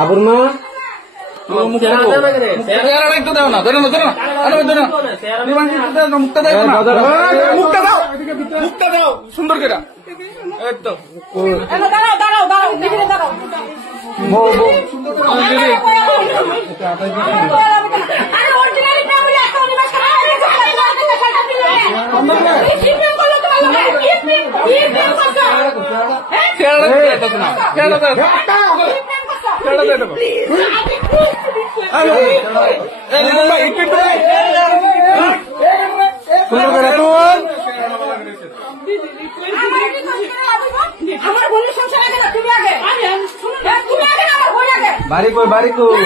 আবুর মা মুখটা দাও সুন্দর করে একদম বাড়ি কই বাড়ি কই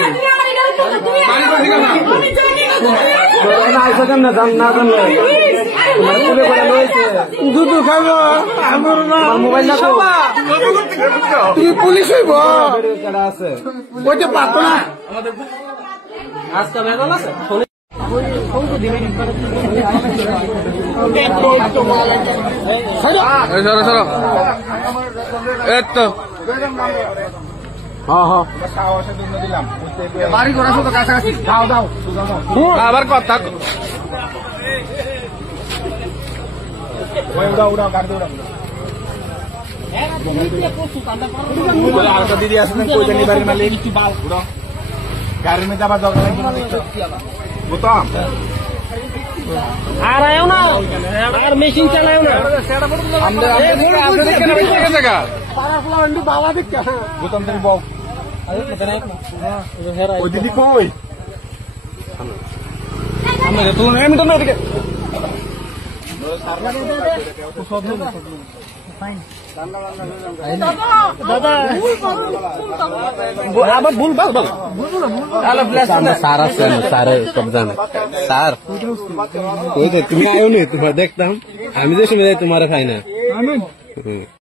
না জান দুধু খাবো আমার মোবাইল না তুমি পুলিশ হইব আছে ওইটা পারতো না আজকে বেতন আছে বাড়ি করা শুধু কাছাকাছি দাও দাও আবার কথা উড়াও গাড়ি উড়াও দিদি আসলে বাড়ির মালিক গাড়ির মধ্যে আবার দরকার বুঝতাম আর আয়ো না আর মেশিন চালাও না বাবা দিক বুঝতাম তুমি বউ ওই দিদি কই আমি তো না এদিকে আবার ভুল স্যার আছে স্যার সব জানে স্যার তুমি আয়ো নি তোমার দেখতাম আমি যে সময় তোমার খাই না